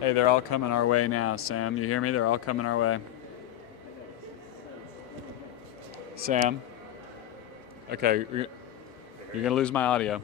Hey, they're all coming our way now, Sam. You hear me? They're all coming our way. Sam? Okay, you're going to lose my audio.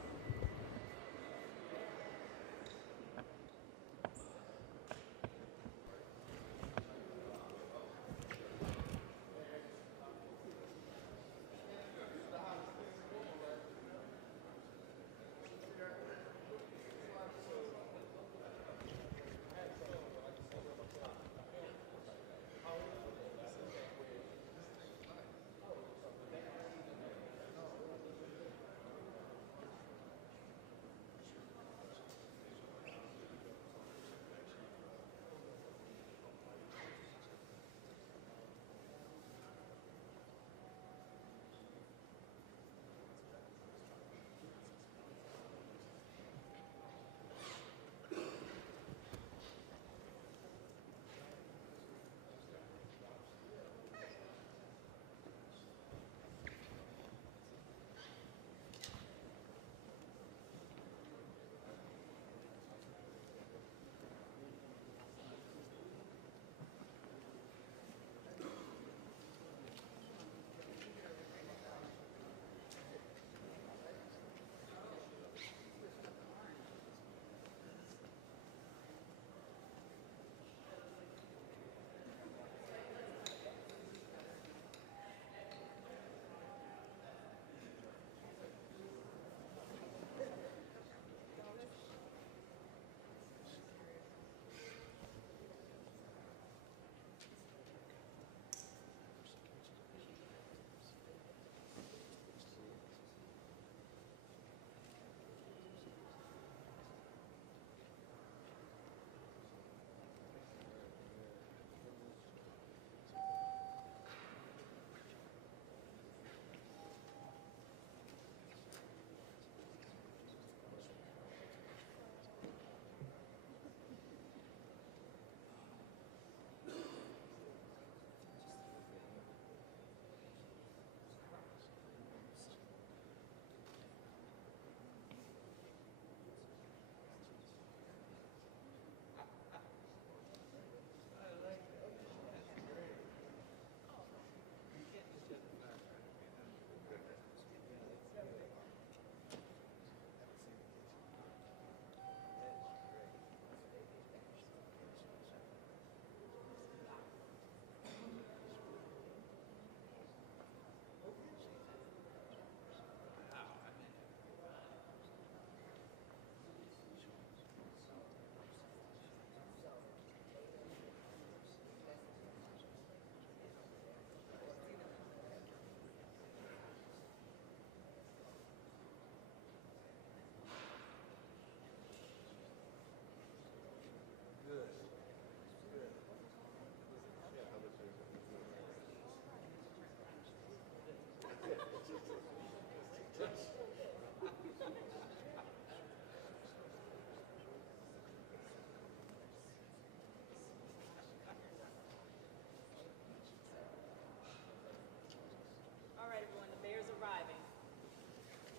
All right, everyone, the mayor's arriving.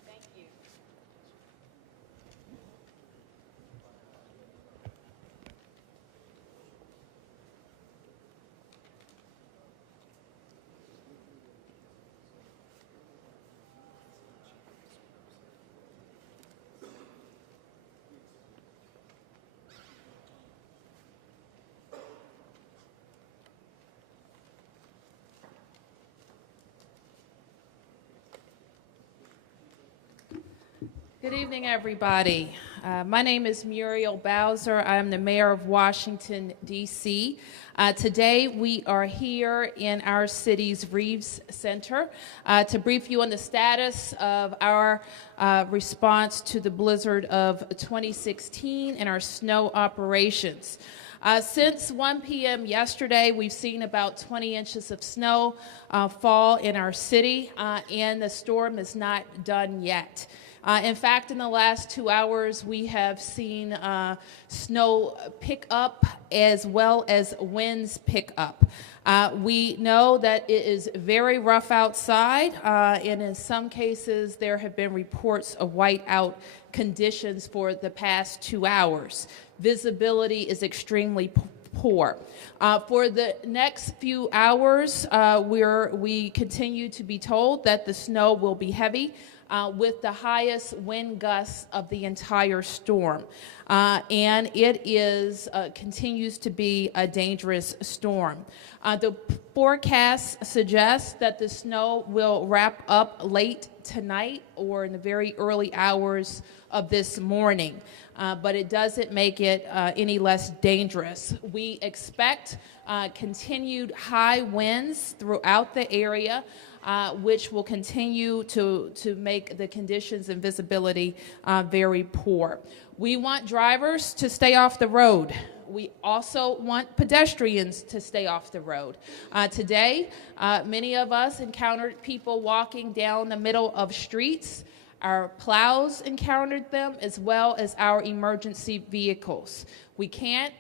Thank you. Good evening, everybody. My name is Muriel Bowser. I'm the mayor of Washington, D.C. Today, we are here in our city's Reeves Center to brief you on the status of our response to the blizzard of 2016 and our snow operations. Since 1 p.m. yesterday, we've seen about 20 inches of snow fall in our city, and the storm is not done yet. In fact, in the last 2 hours, we have seen snow pick up as well as winds pick up. We know that it is very rough outside, and in some cases, there have been reports of whiteout conditions for the past 2 hours. Visibility is extremely poor. For the next few hours, we continue to be told that the snow will be heavy, with the highest wind gusts of the entire storm. And it continues to be a dangerous storm. The forecast suggests that the snow will wrap up late tonight or in the very early hours of this morning. But it doesn't make it any less dangerous. We expect continued high winds throughout the area, which will continue to make the conditions and visibility very poor. We want drivers to stay off the road. We also want pedestrians to stay off the road. Today, many of us encountered people walking down the middle of streets. Our plows encountered them, as well as our emergency vehicles. We can't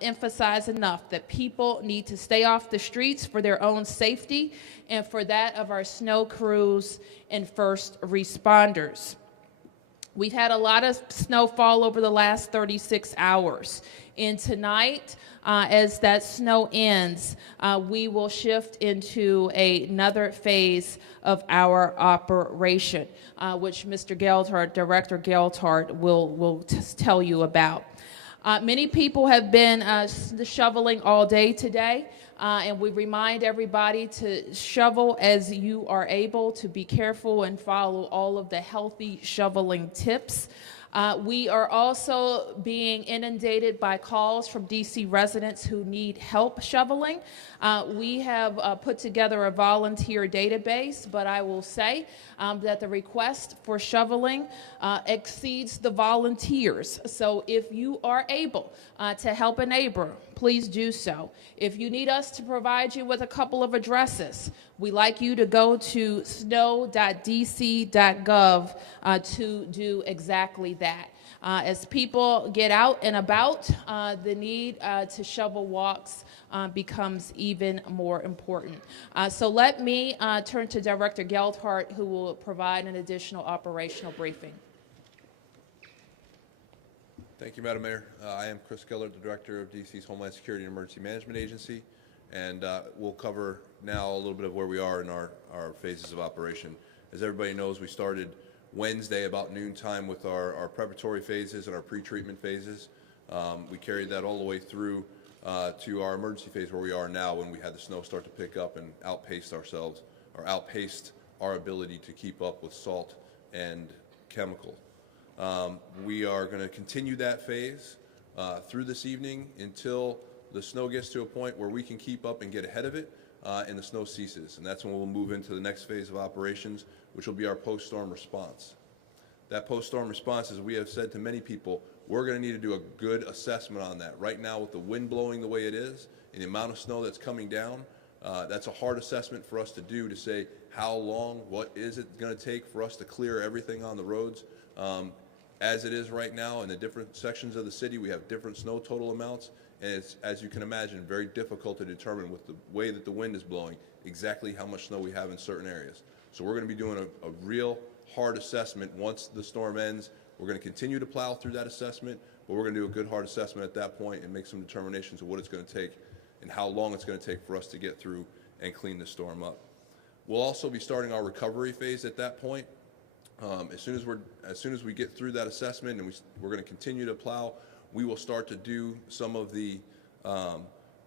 emphasize enough that people need to stay off the streets for their own safety and for that of our snow crews and first responders. We've had a lot of snowfall over the last 36 hours. And tonight, as that snow ends, we will shift into another phase of our operation, which Mr. Geltard, Director Geltard, will tell you about. Many people have been shoveling all day today, and we remind everybody to shovel as you are able, to be careful and follow all of the healthy shoveling tips. We are also being inundated by calls from DC residents who need help shoveling. We have put together a volunteer database, but I will say that the request for shoveling exceeds the volunteers. So if you are able to help a neighbor, please do so. If you need us to provide you with a couple of addresses, we'd like you to go to snow.dc.gov to do exactly that. As people get out and about, the need to shovel walks becomes even more important. So let me turn to Director Geltard, who will provide an additional operational briefing. Thank you, Madam Mayor. I am Chris Gellert, the Director of DC's Homeland Security and Emergency Management Agency, and we'll cover now a little bit of where we are in our phases of operation. As everybody knows, we started Wednesday about noontime with our preparatory phases and our pre-treatment phases. We carried that all the way through to our emergency phase where we are now, when we had the snow start to pick up and outpaced our ability to keep up with salt and chemical. We are going to continue that phase through this evening until the snow gets to a point where we can keep up and get ahead of it, and the snow ceases. And that's when we'll move into the next phase of operations, which will be our post-storm response. That post-storm response, as we have said to many people, we're going to need to do a good assessment on that. Right now, with the wind blowing the way it is and the amount of snow that's coming down, that's a hard assessment for us to do, to say how long, what is it going to take for us to clear everything on the roads. As it is right now, in the different sections of the city, we have different snow total amounts, and it's, as you can imagine, very difficult to determine with the way that the wind is blowing exactly how much snow we have in certain areas. So we're going to be doing a real hard assessment once the storm ends. We're going to continue to plow through that assessment, but we're going to do a good hard assessment at that point and make some determinations of what it's going to take and how long it's going to take for us to get through and clean the storm up. We'll also be starting our recovery phase at that point. As soon as we get through that assessment, and we're going to continue to plow, we will start to do some of the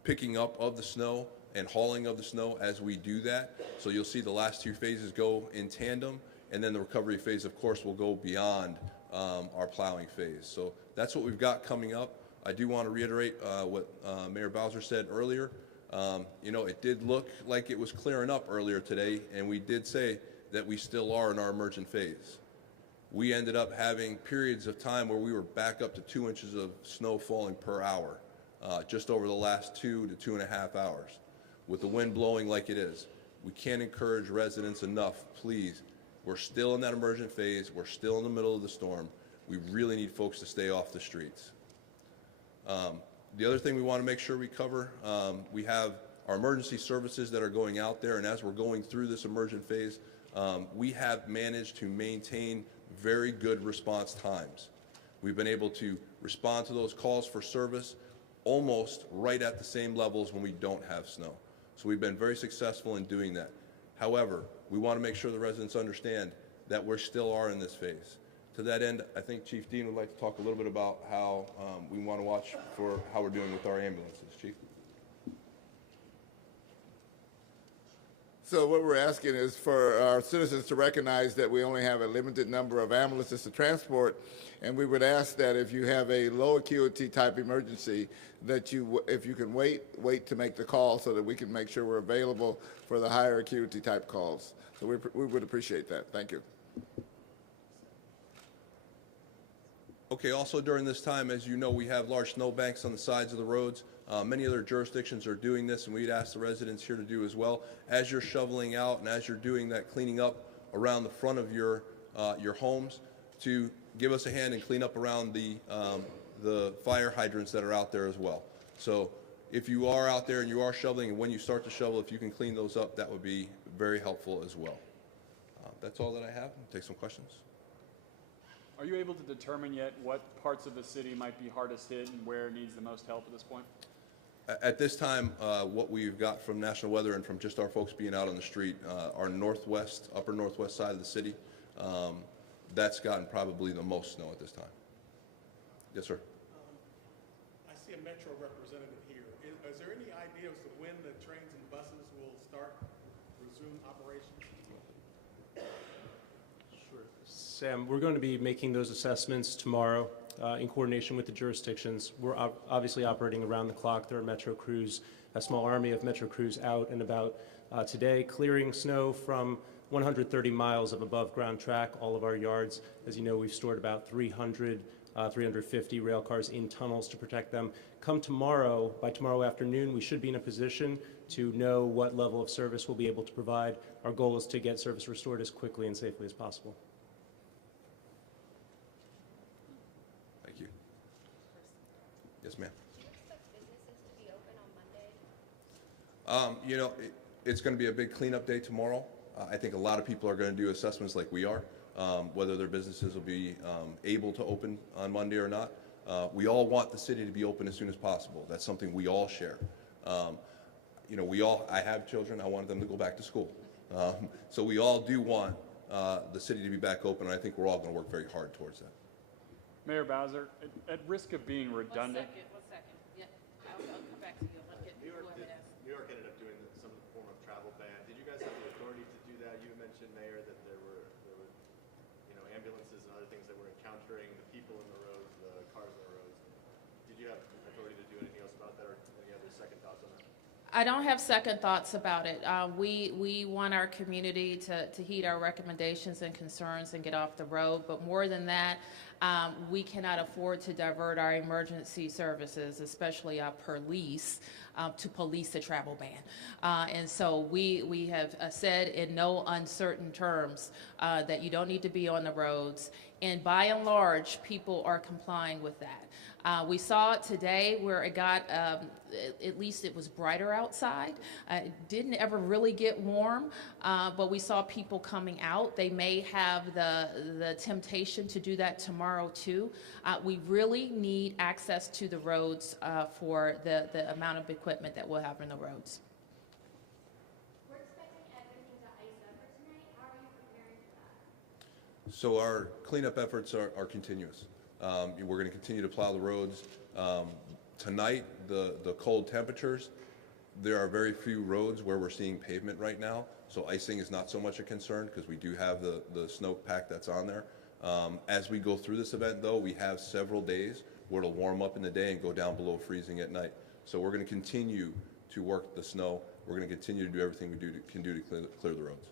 picking up of the snow and hauling of the snow as we do that. So you'll see the last two phases go in tandem, and then the recovery phase, of course, will go beyond our plowing phase. So that's what we've got coming up. I do want to reiterate what Mayor Bowser said earlier. It did look like it was clearing up earlier today, and we did say that we still are in our emergent phase. We ended up having periods of time where we were back up to 2 inches of snow falling per hour, just over the last 2 to 2.5 hours. With the wind blowing like it is, we can't encourage residents enough, please, We're still in that emergent phase. We're still in the middle of the storm. We really need folks to stay off the streets. The other thing we want to make sure we cover, we have our emergency services that are going out there, and as we're going through this emergent phase, we have managed to maintain very good response times. We've been able to respond to those calls for service almost right at the same levels when we don't have snow. So we've been very successful in doing that. However, we want to make sure the residents understand that we still are in this phase. To that end, I think Chief Dean would like to talk a little bit about how we want to watch for how we're doing with our ambulances. Chief? So what we're asking is for our citizens to recognize that we only have a limited number of ambulances to transport, and we would ask that if you have a low acuity type emergency, that if you can wait to make the call so that we can make sure we're available for the higher acuity type calls. So we would appreciate that. Thank you. Okay, also during this time, as you know, we have large snow banks on the sides of the roads. Many other jurisdictions are doing this, and we'd ask the residents here to do as well. As you're shoveling out and as you're doing that cleaning up around the front of your homes, to give us a hand and clean up around the fire hydrants that are out there as well. So if you are out there and you are shoveling, and when you start to shovel, if you can clean those up, that would be very helpful as well. That's all that I have. I'll take some questions. Are you able to determine yet what parts of the city might be hardest hit and where it needs the most help at this point? At this time, what we've got from National Weather and from just our folks being out on the street, our upper northwest side of the city, that's gotten probably the most snow at this time. Yes, sir. I see a Metro representative here. Is there any idea as to when the trains and buses will resume operations? Sure. Sam, we're going to be making those assessments tomorrow in coordination with the jurisdictions. We're obviously operating around the clock. There are Metro crews, a small army of Metro crews out and about today, clearing snow from 130 miles of above ground track, all of our yards. As you know, we've stored about 350 rail cars in tunnels to protect them. Come tomorrow, by tomorrow afternoon, we should be in a position to know what level of service we'll be able to provide. Our goal is to get service restored as quickly and safely as possible. Thank you. Yes, ma'am. Do you expect businesses to be open on Monday? You know, it's going to be a big cleanup day tomorrow. I think a lot of people are going to do assessments like we are, whether their businesses will be able to open on Monday or not. We all want the city to be open as soon as possible. That's something we all share. You know, I have children. I want them to go back to school. So we all do want the city to be back open, and I think we're all going to work very hard towards that. Mayor Bowser, at risk of being redundant. One second. Yeah, I'll come back to you. I'll get New York, whoever it is. New York ended up doing some form of travel ban. Did you guys have the authority to do that? You mentioned, Mayor, that there were ambulances and other things that were encountering the people in the roads, the cars in the roads. Did you have authority to do anything else about that, or any other second thoughts on that? I don't have second thoughts about it. We want our community to heed our recommendations and concerns and get off the road. But more than that, we cannot afford to divert our emergency services, especially our police, to police the travel ban. And so we have said in no uncertain terms that you don't need to be on the roads. And by and large, people are complying with that. We saw it today where it got, at least it was brighter outside. It didn't ever really get warm, but we saw people coming out. They may have the temptation to do that tomorrow too. We really need access to the roads for the amount of equipment that we'll have in the roads. We're expecting everything to ice up for tonight. How are you preparing for that? So our cleanup efforts are continuous. We're going to continue to plow the roads. Tonight, the cold temperatures, there are very few roads where we're seeing pavement right now, so icing is not so much a concern because we do have the snowpack that's on there. As we go through this event, though, we have several days where it'll warm up in the day and go down below freezing at night. So we're going to continue to work the snow. We're going to continue to do everything we can do to clear the roads.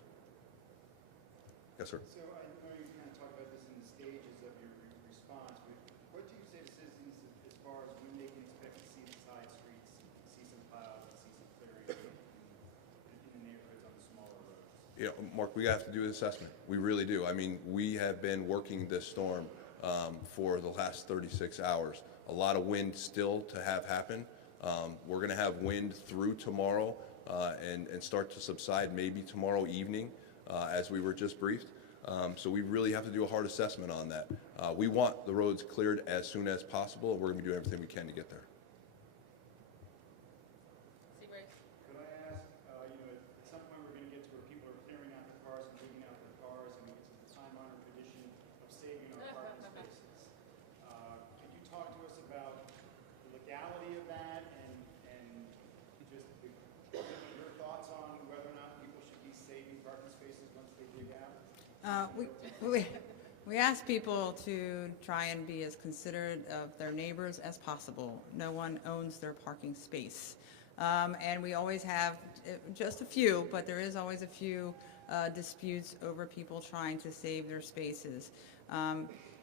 Yes, sir. So I know you kind of talked about this in the stages of your response, but what do you say to citizens as far as when they can expect to see the side streets, see some plows, and see some clearing in the neighborhoods on the smaller roads? You know, Mark, we have to do an assessment. We really do. I mean, we have been working this storm for the last 36 hours. A lot of wind still to have happen. We're going to have wind through tomorrow and start to subside maybe tomorrow evening, as we were just briefed. So we really have to do a hard assessment on that. We want the roads cleared as soon as possible, and we're going to be doing everything we can to get there. Could I ask, at some point we're going to get to where people are clearing out their cars and moving out their cars, and it's a time-honored tradition of saving our parking spaces. Could you talk to us about the legality of that and just your thoughts on whether or not people should be saving parking spaces once they dig out? We ask people to try and be as considerate of their neighbors as possible. No one owns their parking space. And we always have just a few, but there is always a few disputes over people trying to save their spaces.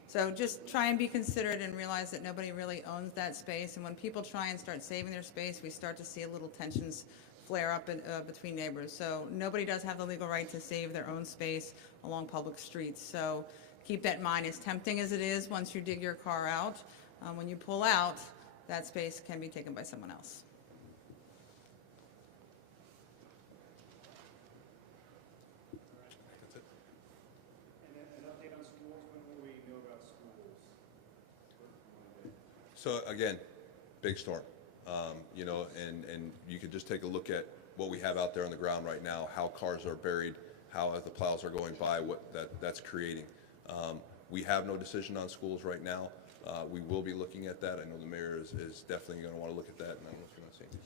So just try and be considerate and realize that nobody really owns that space. And when people try and start saving their space, we start to see a little tensions flare up between neighbors. So nobody does have the legal right to save their own space along public streets. So keep that in mind. As tempting as it is once you dig your car out, when you pull out, that space can be taken by someone else. That's it. And then an update on schools, when will we know about schools? So again, big storm. You know, and you could just take a look at what we have out there on the ground right now, how cars are buried, how as the plows are going by, what that's creating. We have no decision on schools right now. We will be looking at that. I know the mayor is definitely going to want to look at that, and I don't know if you want to say anything.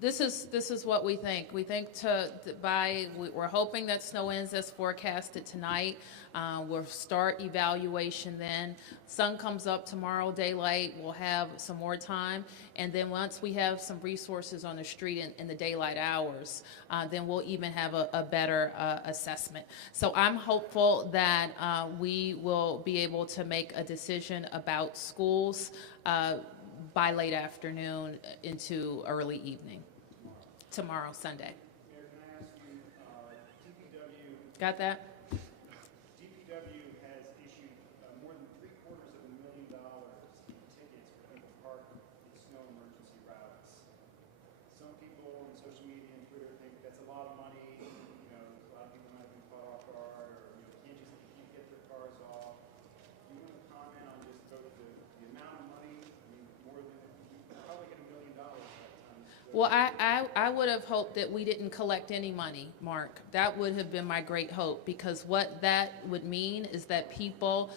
This is what we think. We think we're hoping that snow ends as forecasted tonight. We'll start evaluation then. Sun comes up tomorrow, daylight. We'll have some more time. And then once we have some resources on the street in the daylight hours, then we'll even have a better assessment. So I'm hopeful that we will be able to make a decision about schools by late afternoon into early evening. Tomorrow, Sunday. Mayor, can I ask you, DPW Got that? has issued more than $750,000 in tickets for people parked in snow emergency routes. Some people on social media and Twitter think that's a lot of money. You know, a lot of people might have been caught off guard, or can't get their cars off. Do you want to comment on just both the amount of money? I mean, more than probably get $1 million by the time. Well, I would have hoped that we didn't collect any money, Mark. That would have been my great hope, because what that would mean is that people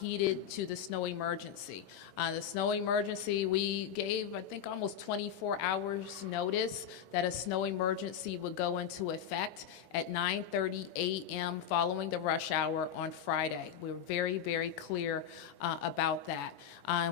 heeded to the snow emergency. The snow emergency, we gave, I think, almost 24 hours notice that a snow emergency would go into effect at 9:30 a.m. following the rush hour on Friday. We're very, very clear about that.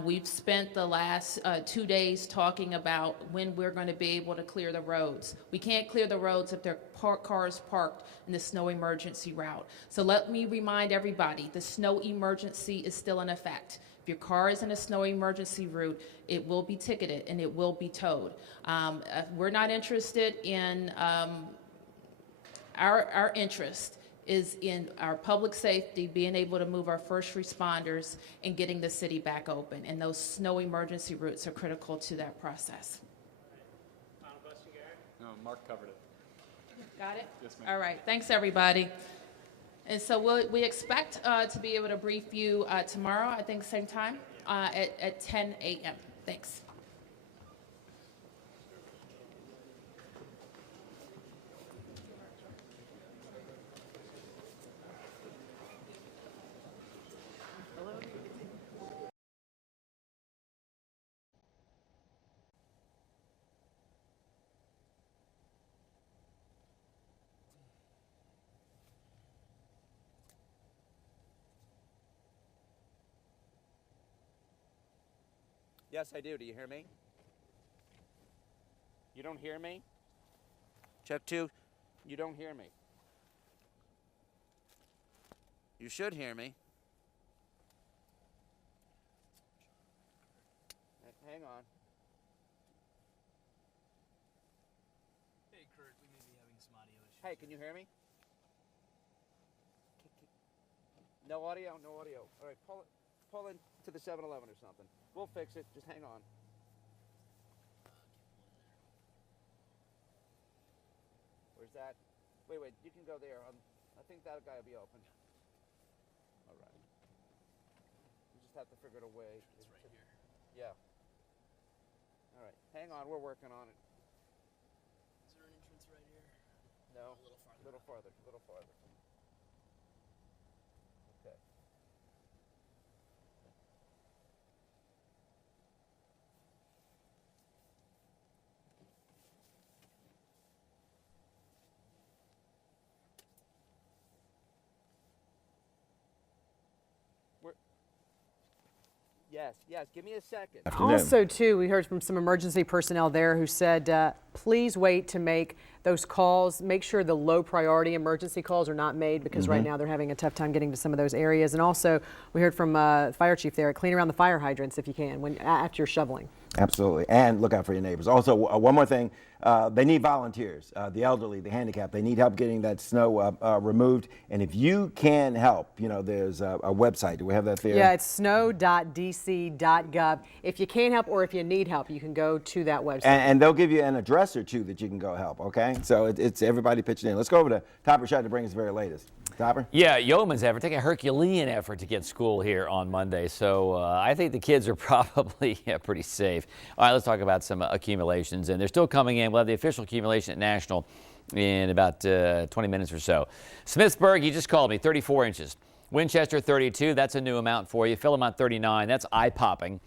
We've spent the last 2 days talking about when we're going to be able to clear the roads. We can't clear the roads if there are cars parked in the snow emergency route. So let me remind everybody, the snow emergency is still in effect. If your car is in a snow emergency route, it will be ticketed and it will be towed. We're not interested in, our interest is in our public safety, being able to move our first responders and getting the city back open. And those snow emergency routes are critical to that process. Final question, Gary? No, Mark covered it. Got it? Yes, ma'am. All right, thanks, everybody. And so we expect to be able to brief you tomorrow, I think same time, at 10 a.m. Thanks. Yes, I do. Do you hear me? You don't hear me? Check 2. You don't hear me. You should hear me. Hang on. Hey, Kurt, we may be having some audio Hey, can you hear me? No audio? No audio. All right, pull into the 7-Eleven or something. We'll fix it. Just hang on. Where's that? Wait, you can go there. I think that guy will be open. All right. We just have to figure a way. It's right here. Yeah. All right. Hang on. We're working on it. Is there an entrance right here? No. A little farther. Little farther. Little farther. Okay. Yes, give me a second. Also, too, we heard from some emergency personnel there who said, please wait to make those calls. Make sure the low priority emergency calls are not made because right now they're having a tough time getting to some of those areas. And also, we heard from fire chief there, clean around the fire hydrants if you can after you're shoveling. Absolutely, and look out for your neighbors. Also, one more thing, they need volunteers, the elderly, the handicapped. They need help getting that snow removed. And if you can help, there's a website. Do we have that there? Yeah, it's snow.dc.gov. If you can't help or if you need help, you can go to that website. And they'll give you an address or two that you can go help, okay? So it's everybody pitching in. Let's go over to Topper Shot to bring us the very latest. Topper? Yeah, Yeoman's effort, take a Herculean effort to get school here on Monday. So I think the kids are probably pretty safe. All right, let's talk about some accumulations. And they're still coming in. We'll have the official accumulation at National in about 20 minutes or so. Smithsburg, you just called me, 34 inches. Winchester, 32. That's a new amount for you. Philmont, 39. That's eye-popping.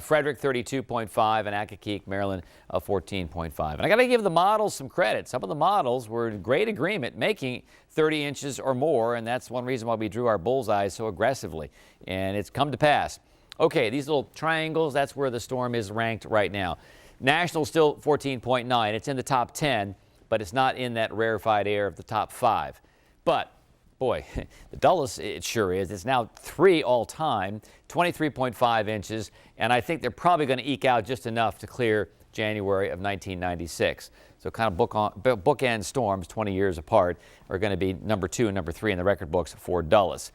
Frederick, 32.5, and Accokeek, Maryland, 14.5. And I got to give the models some credit. Some of the models were in great agreement making 30 inches or more, and that's one reason why we drew our bullseyes so aggressively. And it's come to pass. Okay, these little triangles, that's where the storm is ranked right now. National still 14.9. It's in the top 10, but it's not in that rarefied air of the top 5. But boy, the dullest it sure is. It's now 3 all-time, 23.5 inches, and I think they're probably going to eke out just enough to clear January of 1996. So kind of bookend storms, 20 years apart, are going to be number 2 and number 3 in the record books for dullest.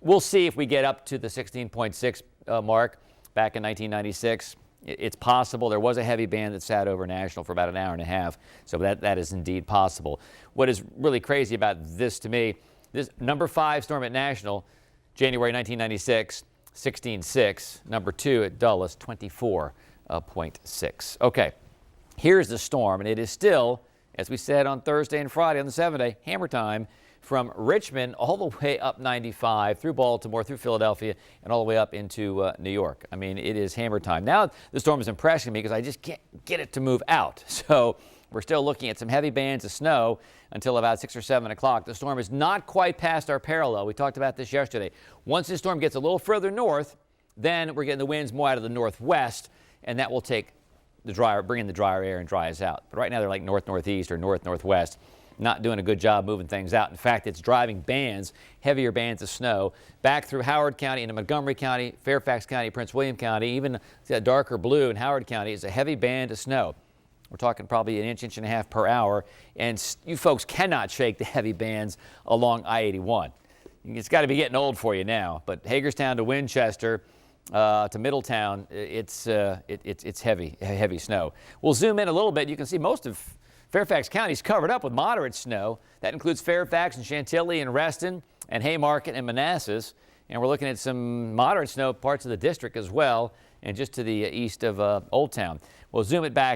We'll see if we get up to the 16.6 mark back in 1996. It's possible. There was a heavy band that sat over National for about an hour and a half, so that is indeed possible. What is really crazy about this to me, this number 5 storm at National, January 1996, 16.6. Number 2 at Dulles, 24.6. Okay, here's the storm, and it is still, as we said on Thursday and Friday on the 7-day, hammer time from Richmond all the way up 95 through Baltimore, through Philadelphia, and all the way up into New York. I mean, it is hammer time. Now the storm is impressing me because I just can't get it to move out. So we're still looking at some heavy bands of snow until about 6 or 7 o'clock. The storm is not quite past our parallel. We talked about this yesterday. Once this storm gets a little further north, then we're getting the winds more out of the northwest, and that will take bring in the drier air and dry us out. But right now they're like north-northeast or north-northwest. Not doing a good job moving things out. In fact, it's driving heavier bands of snow back through Howard County into Montgomery County, Fairfax County, Prince William County, even that darker blue in Howard County is a heavy band of snow. We're talking probably an inch and a half per hour, and you folks cannot shake the heavy bands along I-81. It's got to be getting old for you now, but Hagerstown to Winchester to Middletown, it's heavy snow. We'll zoom in a little bit. You can see most of Fairfax County is covered up with moderate snow. That includes Fairfax and Chantilly and Reston and Haymarket and Manassas. And we're looking at some moderate snow parts of the district as well, and just to the east of Old Town. We'll zoom it back.